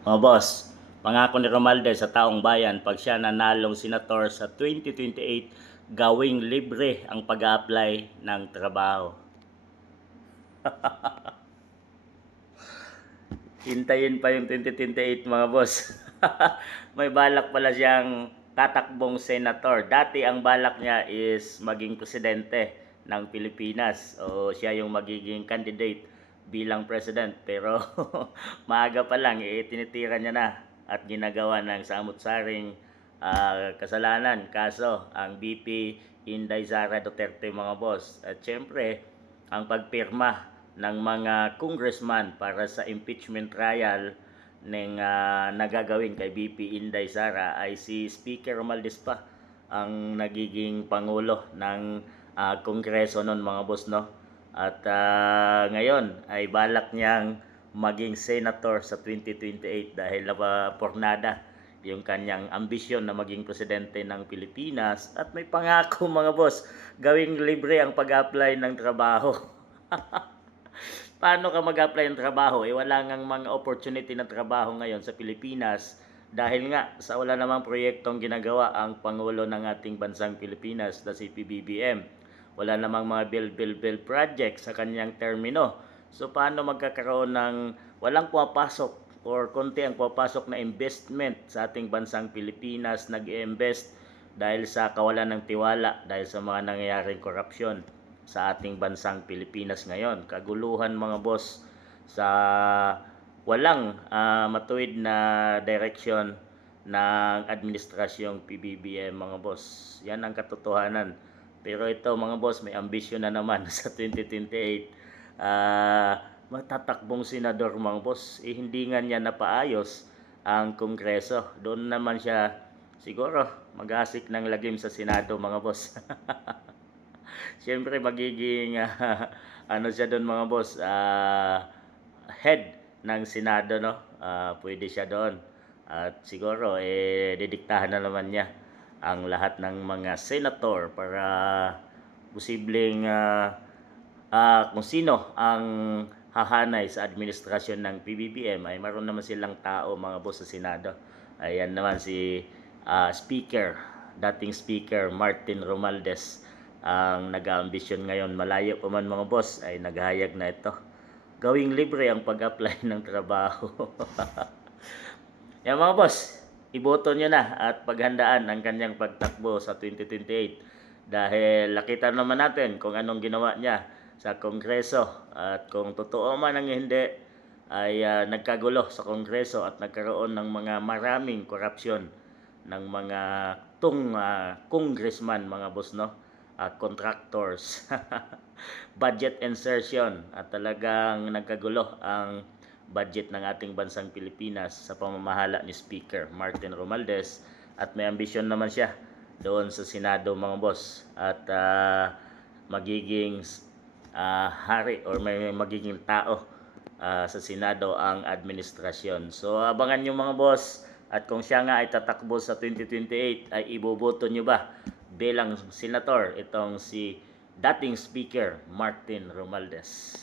O boss, pangako ni Romualdez sa taong bayan pag siya nanalong senator sa 2028, gawing libre ang pag-a-apply ng trabaho. Hintayin pa yung 2028 mga boss. May balak pala siyang tatakbong senator. Dati ang balak niya is maging presidente ng Pilipinas o siya yung magiging candidate bilang president. Pero maaga pa lang, tinitira niya na at ginagawa ng samut-saring kasalanan. Kaso, ang BP Inday Sara Duterte mga boss. At syempre, ang pagpirma ng mga congressman para sa impeachment trial ng nagagawin kay BP Inday Sara ay si Speaker Romualdez pa ang nagiging pangulo ng kongreso noon mga boss, no? At ngayon ay balak niyang maging senator sa 2028 dahil pornada yung kanyang ambisyon na maging presidente ng Pilipinas at may pangako mga boss, gawing libre ang pag-apply ng trabaho. Paano ka mag-apply ng trabaho? Wala ngang mga opportunity ng trabaho ngayon sa Pilipinas dahil nga sa wala namang proyektong ginagawa ang Pangulo ng ating bansang Pilipinas na si PBBM. Wala namang mga build project sa kanyang termino. So paano magkakaroon ng walang pumapasok or konti ang pumapasok na investment sa ating bansang Pilipinas, nag-invest dahil sa kawalan ng tiwala, dahil sa mga nangyayaring korupsyon sa ating bansang Pilipinas ngayon. Kaguluhan mga boss sa walang matuwid na direksyon ng administrasyong PBBM mga boss. Yan ang katotohanan. Pero ito mga boss, may ambisyon na naman sa 2028. Matatakbong senador mga boss. Hindi nga niya napaayos ang kongreso. Doon naman siya siguro mag-asik ng lagim sa Senado mga boss. Siyempre magiging ano siya doon mga boss, head ng Senado, no? Pwede siya doon. At siguro didiktahan na naman niya ang lahat ng mga senator para posibleng kung sino ang hahanay sa administrasyon ng PBBM ay maroon naman silang tao mga boss sa Senado. Ayan naman si Speaker, dating Speaker Martin Romualdez ang nag-aambisyon ngayon. Malayo pa man mga boss ay naghayag na ito. Gawing libre ang pag-apply ng trabaho. Yan mga boss, iboto nyo na at paghandaan ang kanyang pagtakbo sa 2028 dahil nakita naman natin kung anong ginawa niya sa Kongreso at kung totoo man ang hindi ay nagkagulo sa Kongreso at nagkaroon ng mga maraming korupsyon ng mga congressman mga boss, no? Contractors, budget insertion at talagang nagkagulo ang budget ng ating bansang Pilipinas sa pamamahala ni Speaker Martin Romualdez at may ambisyon naman siya doon sa Senado mga boss at magiging hari or may magiging tao sa Senado ang administrasyon. So abangan nyo mga boss at kung siya nga ay tatakbo sa 2028 ay iboboto nyo ba bilang senator itong si dating Speaker Martin Romualdez?